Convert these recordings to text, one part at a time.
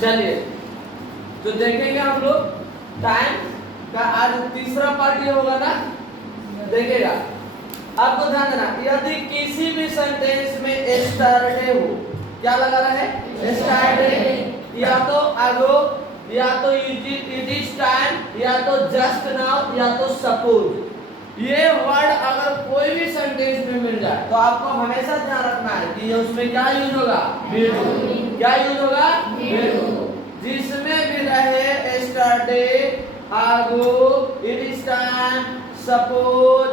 चलिए तो देखेंगे हम लोग टाइम का आज तीसरा पार्ट ये होगा ना, देखिएगा। आपको ध्यान देना, यदि किसी भी सेंटेंस में एस्टरडे हो, क्या लगा रहा है? एस्टरडे, या तो अगो, या तो इट इज टाइम, या तो जस्ट नाउ, या तो सपोज। ये वर्ड अगर कोई भी सेंटेंस में मिल जाए तो आपको हमेशा ध्यान रखना है कि उसमें क्या यूज होगा? Be to. क्या यूज होगा? Be to. जिसमें भी रहे एस्टरडे, आगो, इट इज टाइम, सपोज,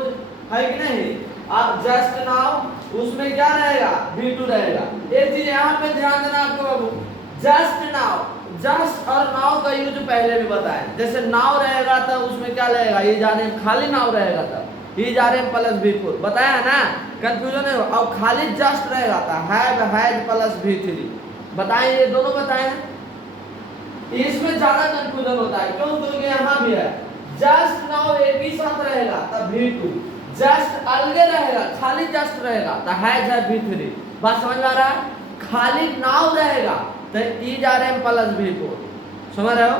है कि नहीं, आप जस्ट नाउ, उसमें क्या रहेगा? बी टू रहेगा। एक चीज यहाँ पे ध्यान देना आपको बाबू, जस्ट नाउ, जस्ट और नाउ का यूज पहले भी बताया। जैसे नाउ रहेगा तो उसमें क्या रहेगा? ये जा रहे हैं, खाली नाउ रहेगा तब ये जा रहे हैं प्लस भी फोर, बताया ना, कंफ्यूजन है। और खाली जस्ट रहेगा था हैव हैज प्लस भी थ्री, बताए, ये दोनों बताए हैं। इसमें ज्यादा कंफ्यूजन होता है, क्यों? क्योंकि यहाँ भी है जस्ट नाउ एक ही साथ रहेगा तब भी टू, जस्ट अलगे रहेगा, खाली जस्ट रहेगा तो हैज है भी थ्री। बात समझ में आ रहा है? खाली नाउ रहेगा तो ई जा रहे हैं प्लस भी फोर, समझ रहे हो?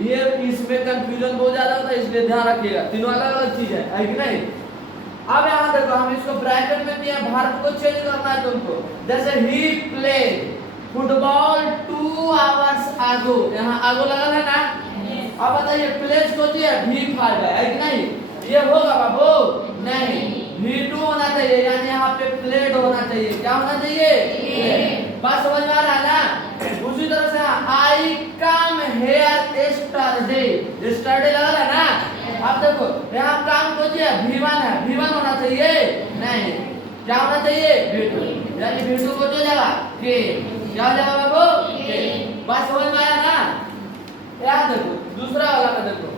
ये इसमें कंफ्यूजन बहुत ज्यादा होता है, इसलिए ध्यान रखिएगा, तीनों अलग अलग चीज है कि नहीं। अब यहाँ देखो, हम इसको ब्रैकेट में दिए, भारत को चेंज करना है तुमको। जैसे ही प्लेड फुटबॉल 2 आवर्स आगो, यहाँ आगो लगा है ना। अब बताइए प्लेज को चाहिए V5 है कि नहीं? ये होगा बाबू? नहीं, V2 होना चाहिए, यानी यहाँ पे प्लेड होना चाहिए। क्या होना चाहिए? बात समझ में आ रहा है ना? उसी तरह से आई कम हेयर एस्टरडे, एस्टरडे लगा है ना। अब देखो यहाँ काम को चाहिए V1 है, V1 होना चाहिए? नहीं, क्या होना चाहिए? V2, यानी V2 को जो जाएगा के, क्या हो जाएगा बाबू? के। बात समझ में आया ना? याद देखो दूसरा वाला में देखो,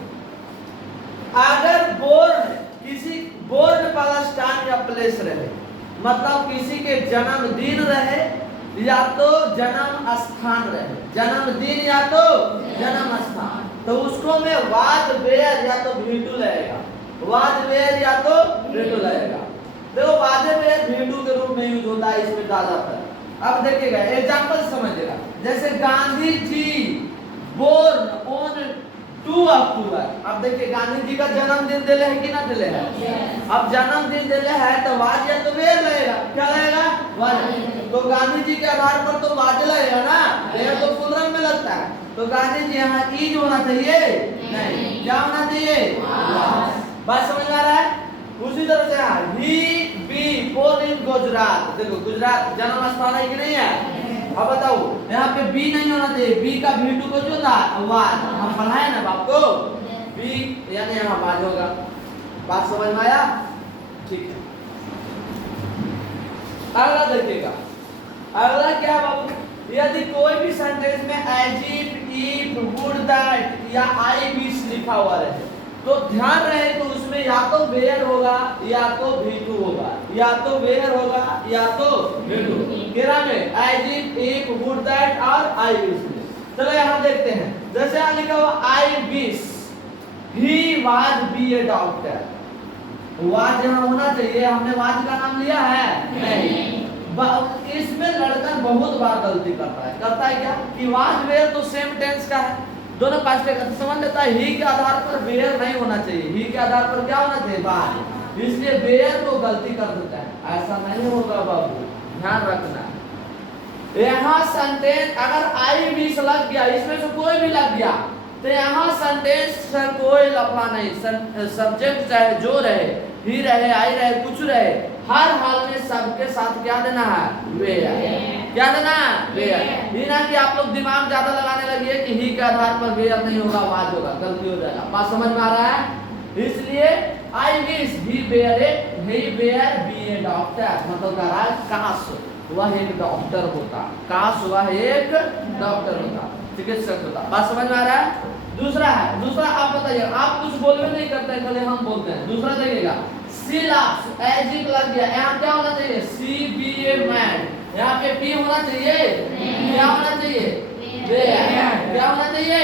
अगर बोर्ड किसी बोर्ड वाला स्थान या प्लेस रहे, मतलब किसी के जन्मदिन रहे या तो जन्म स्थान रहे, जन्मदिन या तो जन्म स्थान, तो उसको में वाज वेयर या तो V2 लगेगा, वाज वेयर या तो V2 लगेगा। देखो वाज वेयर V2 के रूप में यूज होता है इसमें ज्यादातर। अब देखिएगा एग्जांपल समझिएगा, जैसे गांधी जी बोर्न ऑन 2 अक्टूबर। अब देखिए गांधी जी का जन्मदिन दिले है कि ना दिले है? अब जन्मदिन दिले है तो वाज या तो वेयर लगेगा, क्या लगेगा? वाज। तो गांधी जी के आधार पर तो वाज लगेगा ना, वेयर तो फुल रंग में लगता है। तो गांधी जी यहाँ ईज होना चाहिए? नहीं, क्या होना चाहिए? बात समझ में आ रहा है? उसी तरह से यहाँ ही बी बोर्न इन गुजरात, देखो गुजरात जन्म स्थान है कि नहीं है? अब बताओ यहाँ पे बी नहीं होना चाहिए, बी का V2 को जो था वाज, हम पढ़ाए ना बाप को, बी यानी यहाँ वाज होगा। बात समझ में आया? ठीक है, अगला देखिएगा। अगला क्या बाबू, यदि कोई भी सेंटेंस में एज इफ वुड दैट या आई विश लिखा हुआ रहे तो ध्यान रहे तो उसमें या तो वेयर होगा या तो V2 होगा, या तो वेयर होगा या तो V2। केरा में एज इफ वुड दैट और आई विश। चलो यहाँ देखते हैं, जैसे यहाँ लिखा हुआ I wish he was be a doctor, was यहाँ होना चाहिए, हमने वाज का नाम लिया है? नहीं। इसमें लड़का बहुत बार गलती करता है क्या कि वाज वेयर तो सेम टेंस का है, दोनों पास्ट टेंस समझ लेता है। ही के आधार पर वेयर नहीं होना चाहिए, ही के आधार पर क्या होना चाहिए? वाज, इसलिए वेयर को गलती कर देता है। ऐसा नहीं होगा बाबू, ध्यान रखना। यहाँ सेंटेंस अगर आई विश लग गया, इसमें से कोई भी लग गया तो यहाँ सेंटेंस से कोई लफड़ा नहीं, सब्जेक्ट चाहे जो रहे, ही रहे, आई रहे, कुछ रहे, हर हाल में सबके साथ क्या देना है? वेयर। क्या देना है? वेयर। ये ना कि आप लोग दिमाग ज्यादा लगाने लगिए कि ही के आधार पर वेयर नहीं होगा, वाज होगा, गलती हो जाएगा। बात समझ में आ रहा है? इसलिए I wish he were a, he were be a doctor, मतलब कह रहा है काश वह एक डॉक्टर होता, काश वह एक डॉक्टर होता, चिकित्सक होता। बात समझ में आ रहा है? दूसरा है, दूसरा आप बताइए, आप कुछ बोलवे नहीं करते हैं, खाली हम बोलते हैं। दूसरा देखिएगा, सिलास एज इफ लग गया, यहाँ क्या होना चाहिए? सी बी ए मैन, यहाँ पे पी होना चाहिए? क्या होना चाहिए? वेयर। क्या होना चाहिए?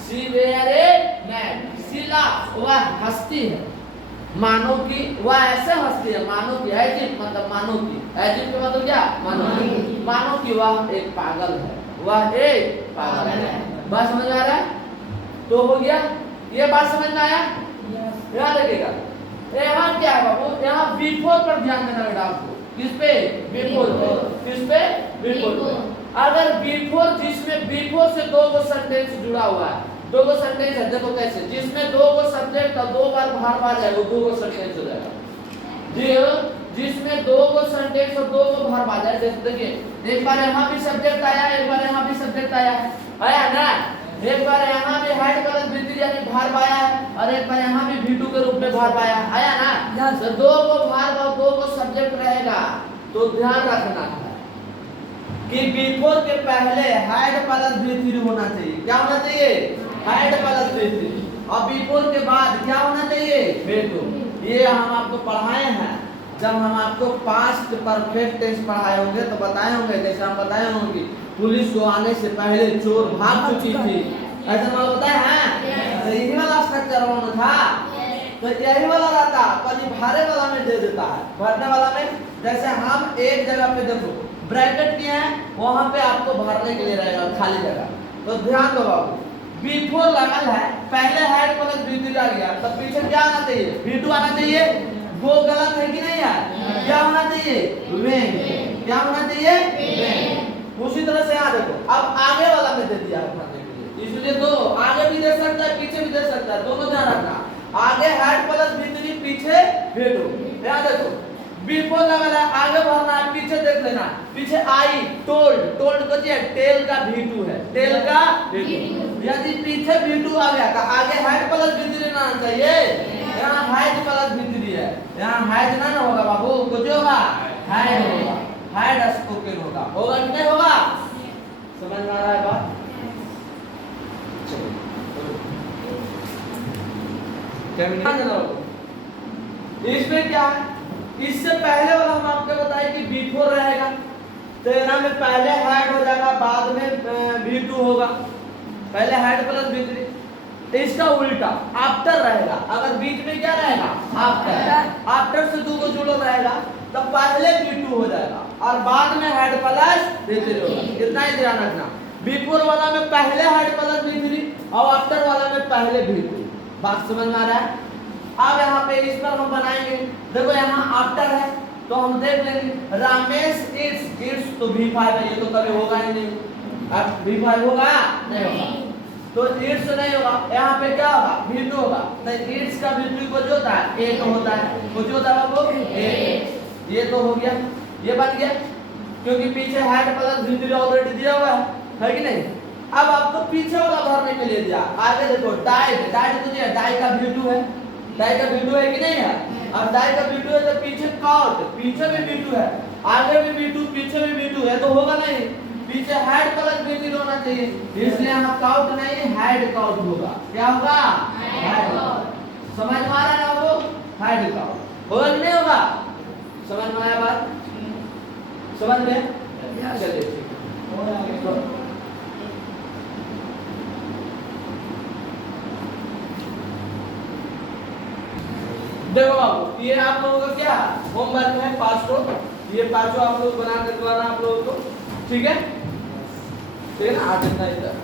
सी वेयर ए मैन। सिलास वह हस्ती है, मानो कि वह ऐसे हंसती है, मानो कि एजिप मतलब मानो कि, एजिप का मतलब क्या, मानो कि वह एक पागल है, वह एक पागल है। बात समझ में आ रहा है? तो हो गया, ये बात समझ में आया? यहाँ देखिएगा, यहाँ क्या है बाबू, यहाँ बिफोर पर ध्यान देना बेटा आपको। किस पे? बिफोर पे। किस पे? बिफोर पे। अगर बिफोर, जिसमें बिफोर से दो गो सेंटेंस जुड़ा हुआ है, दो गो सेंटेंस है, देखो कैसे, जिसमें दो गो सब्जेक्ट का दो बार भार जाएगा, दो गो सेंटेंस हो जाएगा। जी, जिसमें दो गो सेंटेंस और दो गो भार आ जाए, जैसे देखिए एक बार यहाँ भी सब्जेक्ट आया, एक बार यहाँ भी सब्जेक्ट आया है, आया ना? एक बार यहाँ भी हेड प्लस V3 यानी भार आया है, और एक बार यहाँ भी V2 के रूप में भार आया, आया ना? तो दो गो भार और दो गो सब्जेक्ट रहेगा, तो ध्यान रखना है कि बिफोर के पहले हेड प्लस V3 होना चाहिए। क्या होना चाहिए? Head plus V3। और बिफोर के बाद क्या होना चाहिए? V2। ये हम आपको पढ़ाए हैं, जब हम आपको पास्ट परफेक्ट टेंस पढ़ाए होंगे तो बताए होंगे, जैसे हम बताए होंगे पुलिस को आने से पहले चोर भाग चुकी थी, ऐसा वाला बताया है? तो यही वाला स्ट्रक्चर होना था, तो यही वाला रहता, पर भारे वाला में दे देता है, भरने वाला में। जैसे हम एक जगह पे देखो ब्रैकेट किए हैं, वहां पे आपको भरने के लिए रहेगा खाली जगह। तो ध्यान दो बाबू, बिफोर लगल है, पहले हेड प्लस V3 आ गया, तब पीछे क्या आना चाहिए? V2 आना चाहिए। वो गलत है कि नहीं है? क्या होना चाहिए? वेन। क्या होना चाहिए? वेन। उसी तरह से यहाँ देखो, अब आगे वाला में दे दिया भरने के लिए, इसलिए दो आगे भी दे सकता है, पीछे भी दे सकता है, दोनों ध्यान रखना। आगे हेड प्लस V3, पीछे V2। यहाँ देखो बिफोर लगा है, आगे भरना है, पीछे देख लेना, पीछे आई टोल्ड, टोल्ड को चाहिए टेल का V2 है, टेल का V2। यदि पीछे V2 आ गया तो आगे हेड प्लस V3 ना आना चाहिए, यहाँ हेड प्लस V3 है, यहाँ हेड ना होगा बाबू, कुछ होगा हेड होगा, हेड स्पोकन होगा, होगा कि नहीं होगा? समझ में आ रहा है बात? इसमें क्या है, इससे पहले वाला हम आपको बताए कि बिफोर रहेगा, तो यहाँ में पहले हेड हो जाएगा, बाद में V2 होगा, पहले हेड प्लस V3। इसका उल्टा आफ्टर रहेगा, अगर बीच में क्या रहेगा? आफ्टर। आफ्टर से दो को जुड़ा रहेगा, तो पहले V2 हो जाएगा और बाद में हेड प्लस V3 होगा। इतना ही ध्यान रखना, बिफोर वाला में पहले हेड प्लस V3 और आफ्टर वाला में पहले V2। बात समझ में आ रहा है? अब यहाँ पे इस पर हम बनाएंगे, देखो यहाँ आफ्टर है तो हम देख लेंगे रामेश इट्स, तो V5 है, ये तो कभी होगा ही नहीं, अब V5 होगा नहीं होगा, तो इट्स नहीं होगा, यहाँ पे क्या होगा? V2 होगा, तो इट्स का V2 को जो होता है एक होता है, कुछ होता है वो एक, ये तो हो गया, ये बन गया, क्योंकि पीछे हेड प्लस V3 ऑलरेडी दिया हुआ है कि नहीं? अब आपको पीछे वाला भरने के लिए दिया, आगे देखो डाइड, डाइड तो दिया, डाई का V2 है, डाई का V2 है कि नहीं है? अब डाई का V2 है तो पीछे काउट, पीछे भी V2 है, आगे भी V2, पीछे भी V2 है, तो होगा नहीं, पीछे हेड प्लस V3 होना चाहिए, इसलिए यहाँ काउट नहीं हेड काउट होगा। क्या होगा? Head cout. समझ में आ रहा है ना वो? हेड काउट होगा कि नहीं होगा? समझ में आया बात? समझ में? चलिए ठीक है। देखो बाबू, ये आप लोगों का क्या होमवर्क है, पांचों, ये पांचों आप लोग बना के द्वारा आप लोगों को, ठीक है? ठीक है ना? आज इतना इधर